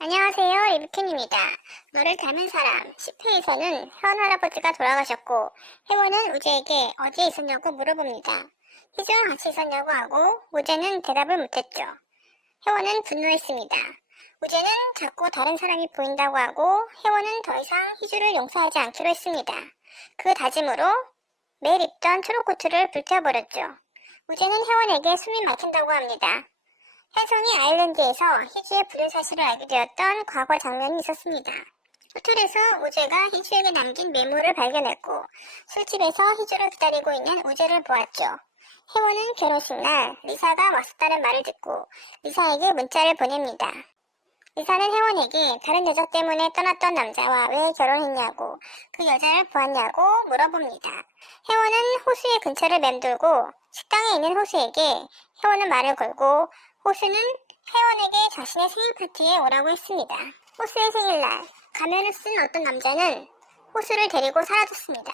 안녕하세요, 리브캔입니다. 너를 닮은 사람 10회에서는 현 할아버지가 돌아가셨고 혜원은 우재에게 어디에 있었냐고 물어봅니다. 희주와 같이 있었냐고 하고 우재는 대답을 못했죠. 혜원은 분노했습니다. 우재는 자꾸 다른 사람이 보인다고 하고 혜원은 더 이상 희주를 용서하지 않기로 했습니다. 그 다짐으로 매일 입던 트로코트를 불태워버렸죠. 우재는 혜원에게 숨이 막힌다고 합니다. 혜성이 아일랜드에서 희주의 불륜 사실을 알게 되었던 과거 장면이 있었습니다. 호텔에서 우재가 희주에게 남긴 메모를 발견했고 술집에서 희주를 기다리고 있는 우재를 보았죠. 혜원은 결혼식 날 리사가 왔었다는 말을 듣고 리사에게 문자를 보냅니다. 리사는 혜원에게 다른 여자 때문에 떠났던 남자와 왜 결혼했냐고 그 여자를 보았냐고 물어봅니다. 혜원은 호수의 근처를 맴돌고 식당에 있는 호수에게 혜원은 말을 걸고 호수는 혜원에게 자신의 생일 파티에 오라고 했습니다. 호수의 생일날 가면을 쓴 어떤 남자는 호수를 데리고 사라졌습니다.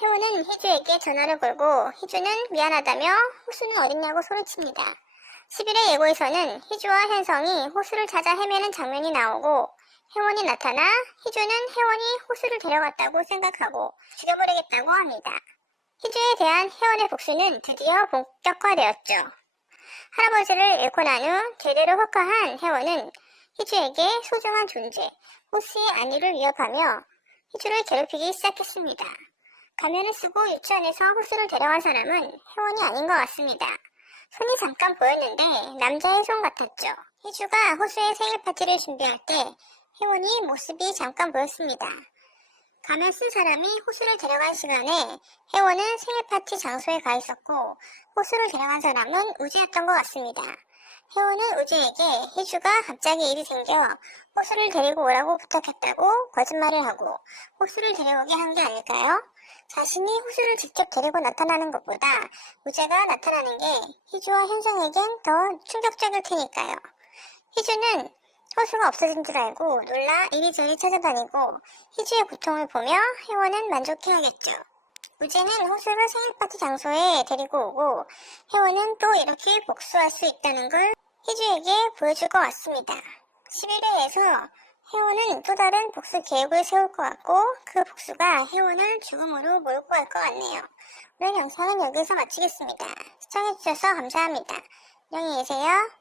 혜원은 희주에게 전화를 걸고 희주는 미안하다며 호수는 어딨냐고 소리칩니다. 11회 예고에서는 희주와 현성이 호수를 찾아 헤매는 장면이 나오고 혜원이 나타나 희주는 혜원이 호수를 데려갔다고 생각하고 죽여버리겠다고 합니다. 희주에 대한 혜원의 복수는 드디어 본격화되었죠. 할아버지를 잃고 난 후 제대로 흑화한 혜원은 희주에게 소중한 존재, 호수의 안위를 위협하며 희주를 괴롭히기 시작했습니다. 가면을 쓰고 유치원에서 호수를 데려간 사람은 혜원이 아닌 것 같습니다. 손이 잠깐 보였는데 남자의 손 같았죠. 희주가 호수의 생일 파티를 준비할 때 혜원이 모습이 잠깐 보였습니다. 가면 쓴 사람이 호수를 데려간 시간에 혜원은 생일 파티 장소에 가 있었고 호수를 데려간 사람은 우지였던 것 같습니다. 혜원은 우지에게 희주가 갑자기 일이 생겨 호수를 데리고 오라고 부탁했다고 거짓말을 하고 호수를 데려오게 한 게 아닐까요? 자신이 호수를 직접 데리고 나타나는 것보다 우재가 나타나는 게 희주와 현성에겐 더 충격적일 테니까요. 희주는 호수가 없어진 줄 알고 놀라 이리저리 찾아다니고 희주의 고통을 보며 혜원은 만족해하겠죠. 우재는 호수를 생일 파티 장소에 데리고 오고 혜원은 또 이렇게 복수할 수 있다는 걸 희주에게 보여줄 것 같습니다. 11회에서 혜원은 또 다른 복수 계획을 세울 것 같고 그 복수가 혜원을 죽음으로 몰고 갈 것 같네요. 오늘 영상은 여기서 마치겠습니다. 시청해주셔서 감사합니다. 안녕히 계세요.